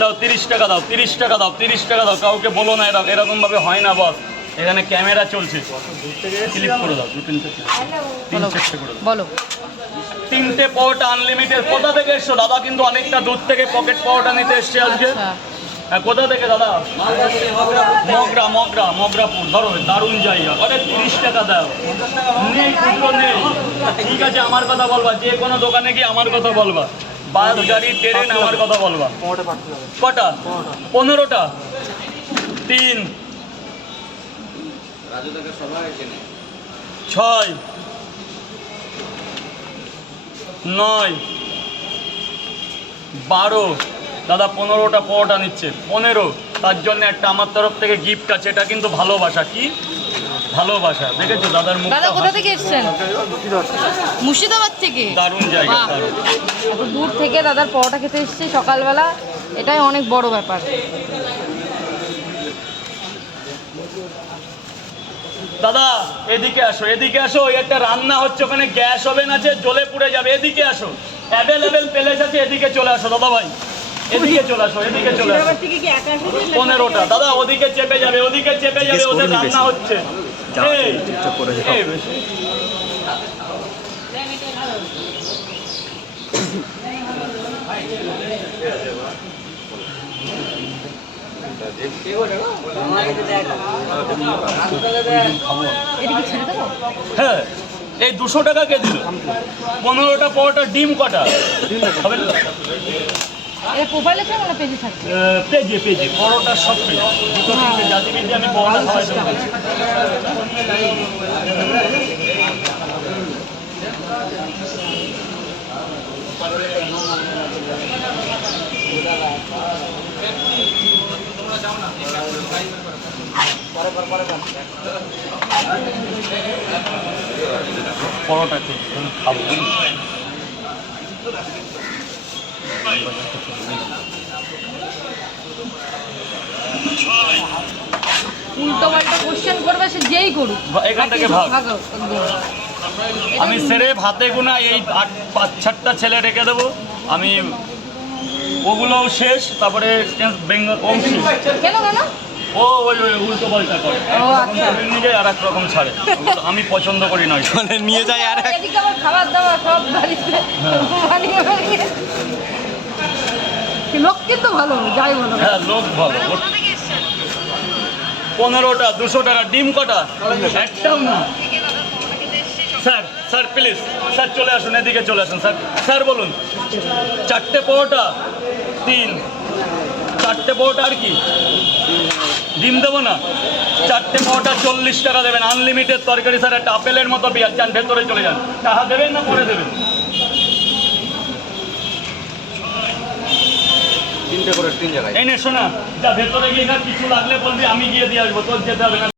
দাও তিরিশ টাকা দাও তিরিশ টাকা দাও তিরিশ টাকা দাও কাউকে বলো না এরকম এরকমভাবে হয় না বস। এখানে ক্যামেরা চলছে। ক্লিক করে দাও দু তিনটে। তিন বলো চারটে করে বলো। তিনটে পাওয়াটা আনলিমিটেড কোথা থেকে এসছো? দাদা কিন্তু অনেকটা দূর থেকে পকেট পাওয়াটা নিতে এসছে আজকে। আচ্ছা। হ্যাঁ কোথা থেকে দাদা? মগরা মগরা মগরাপুর। ধরো দারুণ জায়গা। আরে তিরিশ টাকা দাও। নেই। ঠিক আছে আমার কথা বলবা যে কোনো দোকানে গিয়ে আমার কথা বলবা। বাস গাড়ি ট্রেন আমার কথা বলবা। কটা? পনেরোটা। তিন। ছয়। নয়। বারো। দাদা পনেরোটা পরোটা নিচ্ছে। পনেরো। তার জন্য একটা আমার তরফ থেকে গিফট আছে এটা কিন্তু ভালোবাসা। কি? ভালোবাসা দেখেছ? দাদার মুখ দাদা কোথা থেকে এসছেন? মুর্শিদাবাদ থেকে? দারুণ জায়গা দারুণ। এত দূর থেকে দাদার পরোটা খেতে এসছে সকালবেলা। এটাই অনেক বড় ব্যাপার। দাদা এদিকে আসো এদিকে আসো। ওই একটা রান্না হচ্ছে ওখানে গ্যাস ওভেন আছে জ্বলে পুড়ে যাবে। এদিকে আসো। অ্যাভেলেবেল প্লেস আছে এদিকে চলে আসো দাদা ভাই এদিকে চলে আসো এদিকে চলে আসো। পনেরোটা। দাদা ওদিকে চেপে যাবে ওদিকে চেপে যাবে ওদের রান্না হচ্ছে। হ্যাঁ এই দুশো টাকা কে দিল? পনেরোটা পরোটা ডিম কটা? হবে এটা প্রোফাইলে না পেজে থাকছে? পেজে পেজে পরোটা সব পেজ দুটো তিনটে জাতি পেজে আমি পরোটা খেয়ে খাব? উল্টো পাল্টা কোশ্চেন করবে সে যেই করুক। এখান থেকে ভাগ। আমি সেরে ভাতে গুনা এই আট পাঁচ চারটা ছেলে রেখে দেবো। আমি ওগুলোও শেষ তারপরে বেঙ্গল ওম শেষ। কেন কেন? ও ওই ওই উল্টো পাল্টা করে। ও, আচ্ছা। নিজে আর এক রকম ছাড়ে। আমি পছন্দ করি নয় মানে নিয়ে যায় আর এক খাবার দাবার সব বাড়িতে বানিয়ে লোক কিন্তু ভালো যাই বলো। হ্যাঁ লোক ভালো। পনেরোটা, দুশো টাকা, ডিম কটা? একটাও না। স্যার স্যার প্লিজ স্যার, চলে আসুন, এদিকে চলে আসুন, স্যার। স্যার, বলুন, চারটে পরোটা, তিন। চারটে পরোটা আর কি? ডিম দেবো না। চারটে পরোটা চল্লিশ টাকা দেবেন, আনলিমিটেড তরকারি, স্যার, একটা আপেলের মতো পেঁয়াজ, যান ভেতরে চলে যান। টাকা দেবেন না পরে দেবেন? তিনটে করে তিন জায়গায়। এই নে, শোনা, যা ভেতরে গিয়ে না কিছু লাগলে বলবি, আমি গিয়ে দিয়ে আসব, তোর যেতে হবে না।